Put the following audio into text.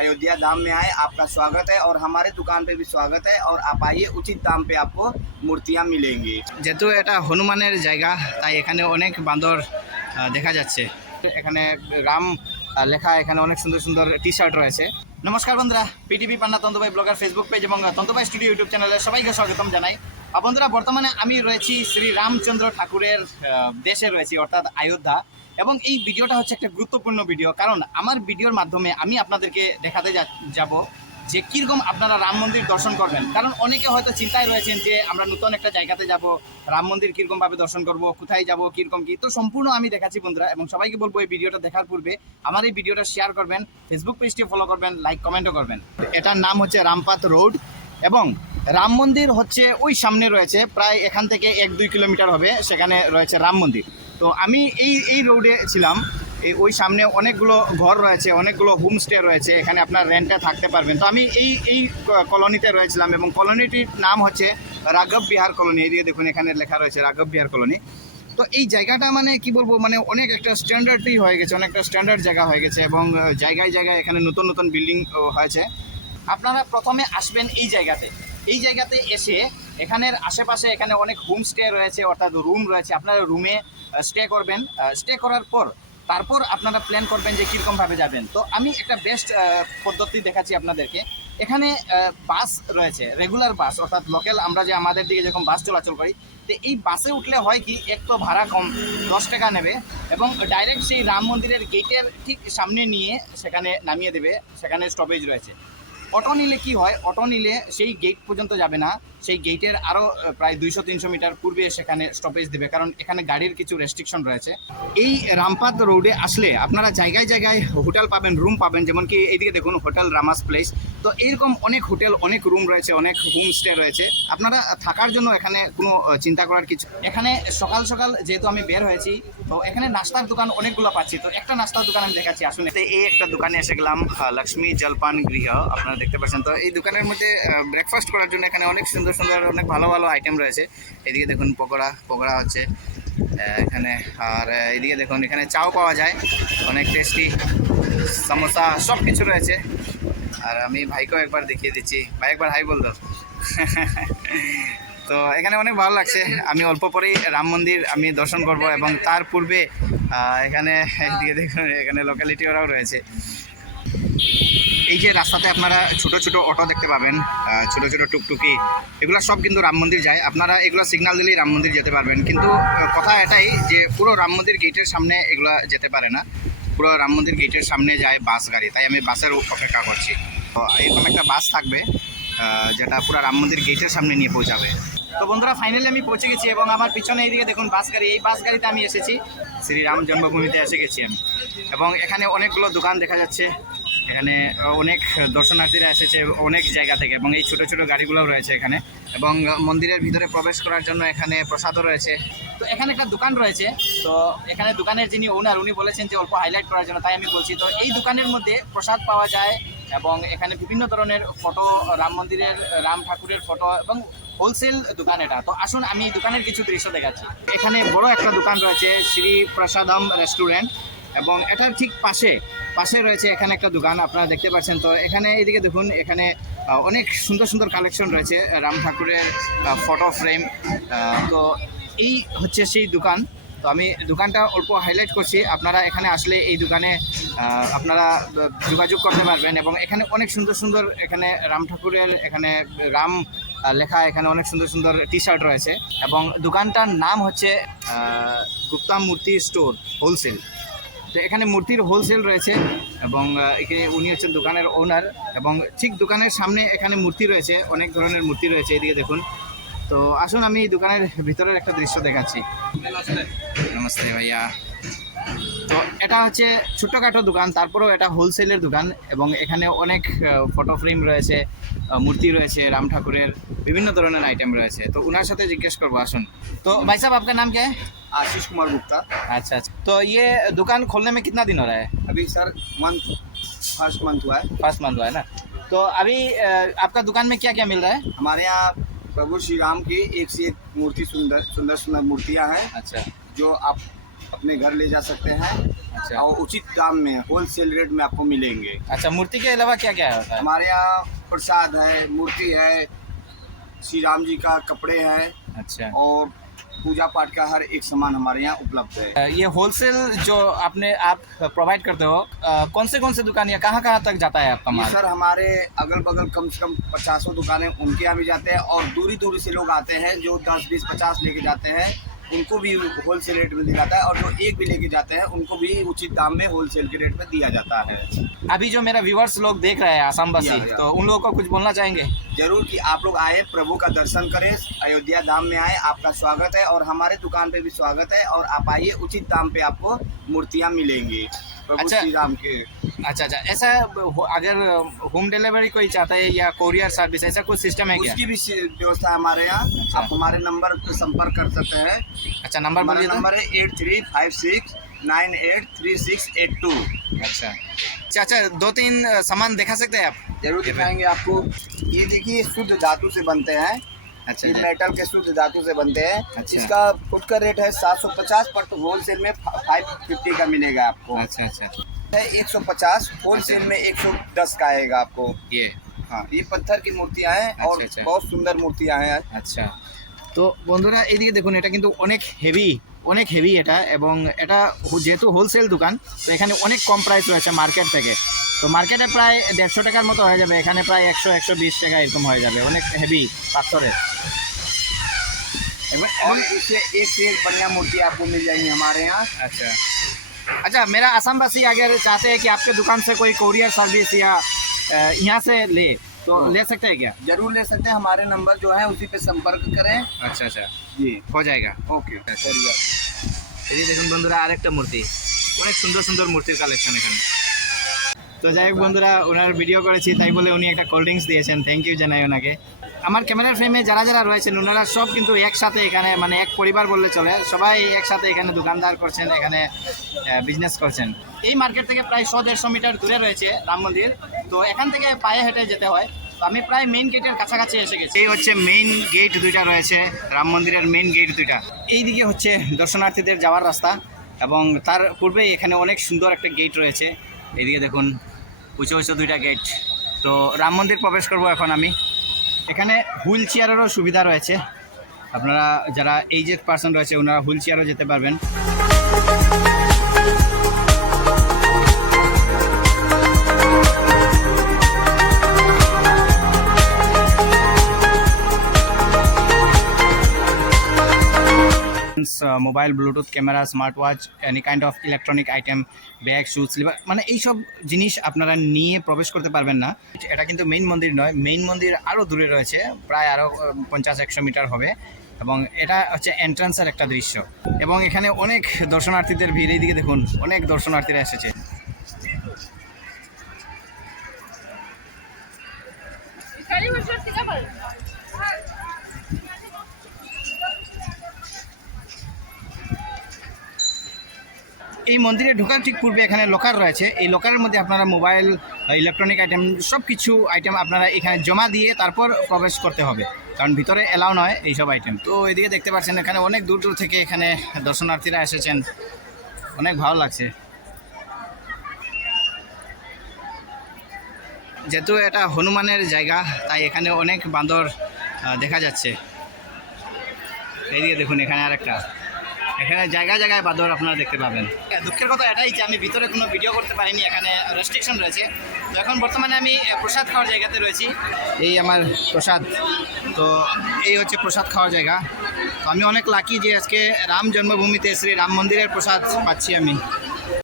अयोध्या धाम में आए, आपका स्वागत है और हमारे दुकान पे भी स्वागत है। और आप आइए, उचित दाम पे आपको मूर्तियाँ मिलेंगी। যেহেতু এটা হনুমানের জায়গা তাই এখানে অনেক বান্দর দেখা যাচ্ছে। এখানে রাম লেখা, এখানে অনেক সুন্দর সুন্দর টি শার্ট রয়েছে। নমস্কার বন্ধুরা, পিটিভি পান্না তন্তুভাই ব্লগার ফেসবুক পেজ এবং তন্তুভাই স্টুডিও ইউটিউব চ্যানেলে সবাইকে স্বাগতম জানাই। বন্ধুরা, বর্তমানে আমি রয়েছি শ্রী রামচন্দ্র ঠাকুরের দেশে রয়েছি, অর্থাৎ অযোধ্যা। এবং এই ভিডিওটা হচ্ছে একটা গুরুত্বপূর্ণ ভিডিও, কারণ আমার ভিডিওর মাধ্যমে আমি আপনাদেরকে দেখাতে যাব যে কীরকম আপনারা রাম মন্দির দর্শন করবেন। কারণ অনেকে হয়তো চিন্তায় রয়েছেন যে আমরা নতুন একটা জায়গাতে যাব, রাম মন্দির কীরকমভাবে দর্শন করব, কোথায় যাব, কীরকম কী, তো সম্পূর্ণ আমি দেখাচ্ছি বন্ধুরা। এবং সবাইকে বলবো এই ভিডিওটা দেখার পূর্বে আমার এই ভিডিওটা শেয়ার করবেন, ফেসবুক পেজটি ফলো করবেন, লাইক কমেন্টও করবেন। এটার নাম হচ্ছে রামপাথ রোড এবং রাম মন্দির হচ্ছে ওই সামনে রয়েছে, প্রায় এখান থেকে 1-2 কিলোমিটার হবে, সেখানে রয়েছে রাম মন্দির। তো আমি এই রোডে ছিলাম। ওই সামনে অনেকগুলো ঘর রয়েছে, অনেকগুলো হোমস্টে রয়েছে, এখানে আপনার রেন্টে থাকতে পারবেন। তো আমি এই কলোনিতে রয়েছিলাম এবং কলোনিটির নাম হচ্ছে রাঘব বিহার কলোনি। এই দিয়ে দেখুন এখানে লেখা রয়েছে রাঘব বিহার কলোনি। তো এই জায়গাটা মানে কি বলবো, মানে অনেক একটা স্ট্যান্ডার্ডই হয়ে গেছে, অনেকটা স্ট্যান্ডার্ড জায়গা হয়ে গেছে এবং জায়গায় জায়গায় এখানে নতুন নতুন বিল্ডিং হয়েছে। আপনারা প্রথমে আসবেন এই জায়গাতে এসে এখানের আশেপাশে এখানে অনেক হোমস্টে রয়েছে, অর্থাৎ রুম রয়েছে। আপনারা রুমে স্টে করবেন, স্টে করার পর তারপর আপনারা প্ল্যান করবেন যে কীরকমভাবে যাবেন। তো আমি একটা বেস্ট পদ্ধতি দেখাচ্ছি আপনাদেরকে। এখানে বাস রয়েছে, রেগুলার বাস, অর্থাৎ লোকাল আমরা যে আমাদের দিকে যেরকম বাস চলাচল করি, তো এই বাসে উঠলে হয় কি, এক তো ভাড়া কম, 10 টাকা নেবে এবং ডাইরেক্ট সেই রাম মন্দিরের গেটের ঠিক সামনে নিয়ে সেখানে নামিয়ে দেবে, সেখানে স্টপেজ রয়েছে। অটো নিলে কি হয়, অটো নিলে সেই গেট পর্যন্ত যাবে না, সেই গেটের আরও প্রায় 200-300 মিটার পূর্বে সেখানে স্টপেজ দেবে, কারণ এখানে গাড়ির কিছু রেস্ট্রিকশন রয়েছে। এই রামপাথ রোডে আসলে আপনারা জায়গায় জায়গায় হোটেল পাবেন, রুম পাবেন, যেমন কি এইদিকে দেখুন হোটেল রামাস প্লেস। তো এইরকম অনেক হোটেল, অনেক রুম রয়েছে, অনেক হোমস্টে রয়েছে। আপনারা থাকার জন্য এখানে কোনো চিন্তা করার কিছু। এখানে সকাল সকাল যেহেতু আমি বের হয়েছি, তো এখানে নাস্তার দোকান অনেকগুলো পাচ্ছি। তো একটা নাস্তার দোকান আমি দেখাচ্ছি, আসুন। এই একটা দোকানে এসে গেলাম, লক্ষ্মী জলপান গৃহ, আপনারা দেখতে পাচ্ছেন। তো এই দোকানের মধ্যে ব্রেকফাস্ট করার জন্য এখানে অনেক সুন্দর সুন্দর, অনেক ভালো ভালো আইটেম রয়েছে। এদিকে দেখুন পকোড়া হচ্ছে এখানে, আর এইদিকে দেখুন এখানে চাও পাওয়া যায়, অনেক টেস্টি, সমোসা, সব কিছু রয়েছে। আর আমি ভাইকেও একবার দেখিয়ে দিচ্ছি, ভাই একবার হাই বল দাও। তো এখানে অনেক ভালো লাগছে। আমি অল্প পরেই রাম মন্দির আমি দর্শন করব এবং তার পূর্বে এখানে এদিকে দেখুন এখানে লোকালিটি ওরাও রয়েছে। এই যে রাস্তাতে আপনারা ছোট ছোট অটো দেখতে পাবেন, ছোট ছোট টুকটুকি, এগুলো সব কিন্তু রাম মন্দির যায়। আপনারা এগুলো সিগন্যাল দিলেই রাম মন্দির যেতে পারবেন, কিন্তু কথা এটাই যে পুরো রাম মন্দির গেটের সামনে এগুলো যেতে পারে না, পুরো রাম মন্দির গেটের সামনে যায় বাস গাড়ি, তাই আমি বাসের অপেক্ষা করছি। তো এরকম একটা বাস থাকবে যেটা পুরো রাম মন্দির গেটের সামনে নিয়ে পৌঁছাবে। তো বন্ধুরা, ফাইনালি আমি পৌঁছে গেছি এবং আমার পিছনে এইদিকে দেখুন বাস গাড়ি, এই বাস গাড়িতে আমি এসেছি, শ্রীরাম জন্মভূমিতে এসে গেছি আমি। এবং এখানে অনেকগুলো দোকান দেখা যাচ্ছে, এখানে অনেক দর্শনার্থীরা এসেছে অনেক জায়গা থেকে এবং এই ছোট ছোট গাড়িগুলোও রয়েছে এখানে। এবং মন্দিরের ভিতরে প্রবেশ করার জন্য এখানে প্রসাদও রয়েছে। তো এখানে একটা দোকান রয়েছে, তো এখানে দোকানের যিনি ওনার, উনি বলেছেন যে অল্প হাইলাইট করার জন্য, তাই আমি বলছি। তো এই দোকানের মধ্যে প্রসাদ পাওয়া যায় এবং এখানে বিভিন্ন ধরনের ফটো, রাম মন্দিরের, রাম ঠাকুরের ফটো এবং হোলসেল দোকান এটা। তো আসুন আমি এই দোকানের কিছু দৃশ্য দেখাচ্ছি। এখানে বড় একটা দোকান রয়েছে, শ্রী প্রসাদম রেস্টুরেন্ট, এবং এটার ঠিক পাশে রয়েছে এখানে একটা দোকান আপনারা দেখতে পাচ্ছেন। তো এখানে এইদিকে দেখুন এখানে অনেক সুন্দর সুন্দর কালেকশন রয়েছে রাম ঠাকুরের ফটো ফ্রেম। তো এই হচ্ছে সেই দোকান। তো আমি দোকানটা অল্প হাইলাইট করছি, আপনারা এখানে আসলে এই দোকানে আপনারা যোগাযোগ করতে পারবেন। এবং এখানে অনেক সুন্দর সুন্দর, এখানে রাম ঠাকুরের, এখানে রাম লেখা, এখানে অনেক সুন্দর সুন্দর টি শার্ট রয়েছে। এবং দোকানটার নাম হচ্ছে গুপ্তা মূর্তি স্টোর হোলসেল। তো এখানে মূর্তির হোলসেল রয়েছে এবং এখানে উনি হচ্ছেন দোকানের ওনার। এবং ঠিক দোকানের সামনে এখানে মূর্তি রয়েছে, অনেক ধরনের মূর্তি রয়েছে, এদিকে দেখুন। তো আসুন আমি দোকানের ভিতরের একটা দৃশ্য দেখাচ্ছি। নমস্তে ভাইয়া। তো এটা হচ্ছে ছোট্টখাটো দোকান, তারপরেও এটা হোলসেলের দোকান এবং এখানে অনেক ফটো ফ্রেম রয়েছে, মূর্তি রয়েছে, রাম ঠাকুরের বিভিন্ন ধরনের आइटम রয়েছে। তো ওনার সাথে জিজ্ঞেস করবো, আসুন। तो भाई साहब आपका नाम क्या है? आशीष कुमार गुप्ता। अच्छा, तो ये दुकान खोलने में कितना दिन हो रहा है? अभी सर फर्स्ट मंथ हुआ है। फर्स्ट मंथ हुआ है ना। तो अभी आपका दुकान में क्या क्या मिल रहा है? हमारे यहाँ प्रभु श्री राम की एक से एक मूर्ति, सुंदर सुंदर मूर्तियाँ हैं। अच्छा, जो आप अपने घर ले जा सकते हैं अच्छा। और उचित दाम में होलसेल रेट में आपको मिलेंगे। अच्छा, मूर्ति के अलावा क्या क्या होता है? हमारे यहाँ प्रसाद है, मूर्ति है, श्री राम जी का कपड़े हैं अच्छा, और पूजा पाठ का हर एक सामान हमारे यहाँ उपलब्ध है। ये होलसेल जो आप प्रोवाइड करते हो, कौन से दुकान या कहाँ तक जाता है आपका ये माल? सर हमारे अगल बगल कम से कम 50 दुकानें उनके यहाँ भी जाते हैं और दूरी दूरी से लोग आते हैं जो 10, 20, 50 लेके जाते हैं, उनको भी होलसेल रेट में दिया जाता है और जो एक भी लेके जाते हैं उनको भी उचित दाम में होलसेल के रेट में दिया जाता है। अभी जो मेरा व्यूअर्स लोग देख रहे हैं आसाम बसी, या। तो उन लोगों को कुछ बोलना चाहेंगे? जरूर कि आप लोग आए, प्रभु का दर्शन करें, अयोध्या धाम में आए, आपका स्वागत है और हमारे दुकान पे भी स्वागत है और आप आइए, उचित दाम पे आपको मूर्तियाँ मिलेंगी प्रभु अच्छा। श्री राम के। अच्छा, ऐसा अगर होम डिलीवरी कोई चाहता है या कोरियर सर्विस, ऐसा कुछ सिस्टम है क्या? उसकी भी व्यवस्था है हमारे यहाँ। अच्छा। आप हमारे नंबर पर संपर्क कर सकते हैं। अच्छा, नंबर हमारा बोलिए तो। नंबर है 8356983682। अच्छा, 2-3 सामान दिखा सकते हैं आप? जरूर दिखाएंगे आपको। ये देखिए शुद्ध धातु से बनते हैं। अच्छा, ये मेटल के शुद्ध धातु से बनते हैं। अच्छा। इसका खुद का रेट है 750, पर होलसेल में 550 का मिलेगा आपको। अच्छा, 150 होलसेल में 110 का आएगा आपको। ये हाँ, ये पत्थर की मूर्तियाँ हैं और अच्छा। बहुत सुंदर मूर्तियाँ हैं। আচ্ছা, তো বন্ধুরা এইদিকে দেখুন, এটা কিন্তু অনেক হেভি এটা, এবং এটা যেহেতু হোলসেল দোকান, তো এখানে অনেক কম প্রাইস রয়েছে মার্কেট থেকে। তো মার্কেটে প্রায় 150 টাকার মতো হয়ে যাবে, এখানে প্রায় 100-120 টাকা এরকম হয়ে যাবে, অনেক হেভি পাথরের। और इससे एक से एक बढ़िया मूर्ति आपको मिल जाएंगी हमारे यहाँ। अच्छा, मेरा आसामवासी अगर चाहते हैं कि आपके दुकान से कोई कोरियर सर्विस या यहाँ से ले, तो ले सकते हैं क्या? जरूर ले सकते हैं। हमारे नंबर जो है उसी पे संपर्क करें। अच्छा, जी, हो जाएगा। ओके, चलिए। এই যে দেখুন বন্ধুরা, আরেকটা মূর্তি, অনেক সুন্দর মূর্তির কালেকশন এখানে। তো যাই হোক বন্ধুরা, ওনার ভিডিও করেছি তাই বলে উনি একটা কোল্ড ড্রিঙ্কস দিয়েছেন, থ্যাংক ইউ জানাই ওনাকে। আমার ক্যামেরার ফ্রেমে যারা রয়েছেন ওনারা সব কিন্তু একসাথে এখানে, মানে এক পরিবার বললে চলে, সবাই একসাথে এখানে দোকানদার করছেন, এখানে বিজনেস করছেন। এই মার্কেট থেকে প্রায় 100-150 মিটার দূরে রয়েছে রাম মন্দির, তো এখান থেকে পায়ে হেঁটে যেতে হয়। তো আমি প্রায় মেইন গেটের কাছাকাছি এসে গেছি। এই হচ্ছে মেইন গেট দুইটা রয়েছে, রাম মন্দিরের মেইন গেট দুইটা। এইদিকে হচ্ছে দর্শনার্থীদের যাওয়ার রাস্তা, এবং তার পূর্বেই এখানে অনেক সুন্দর একটা গেট রয়েছে। এইদিকে দেখুন উঁচু দুইটা গেট। তো রাম মন্দির প্রবেশ করব এখন আমি। এখানে হুইল চেয়ারেরও সুবিধা রয়েছে, আপনারা যারা এইজেড পার্সন রয়েছে ওনারা হুইল চেয়ারও যেতে পারবেন। Mobile, bluetooth camera, smart watch, any kind of electronic item, bag, shoes, slipper, মানে এইসব জিনিস আপনারা নিয়ে প্রবেশ করতে পারবেন না। এটা কিন্তু মেইন মন্দির নয়, মেইন মন্দির আরও দূরে রয়েছে, প্রায় আরও 50-100 মিটার হবে, এবং এটা হচ্ছে এন্ট্রান্সের একটা দৃশ্য। এবং এখানে অনেক দর্শনার্থীদের ভিড়, এইদিকে দেখুন অনেক দর্শনার্থীরা এসেছে। এই মন্দিরে ঢোকার ঠিক পূর্বে এখানে লকার রয়েছে, এই লকারের মধ্যে আপনারা মোবাইল, ইলেকট্রনিক আইটেম, সব কিছু আইটেম আপনারা এখানে জমা দিয়ে তারপর প্রবেশ করতে হবে, কারণ ভিতরে এলাও নয় এইসব আইটেম। তো এদিকে দেখতে পাচ্ছেন এখানে অনেক দূর থেকে এখানে দর্শনার্থীরা এসেছেন, অনেক ভালো লাগছে। যেহেতু এটা হনুমানের জায়গা, তাই এখানে অনেক বান্দর দেখা যাচ্ছে। এইদিকে দেখুন এখানে আরেকটা, এখানে জায়গায় বাদর আপনারা দেখতে পাবেন। দুঃখের কথা এটাই যে আমি ভিতরে কোনো ভিডিও করতে পারিনি, এখানে রেস্ট্রিকশন রয়েছে। তো এখন বর্তমানে আমি প্রসাদ খাওয়ার জায়গাতে রয়েছি। এই আমার প্রসাদ, তো এই হচ্ছে প্রসাদ খাওয়ার জায়গা। তো আমি অনেক লাকি যে আজকে রাম জন্মভূমিতে শ্রী রাম মন্দিরের প্রসাদ পাচ্ছি আমি।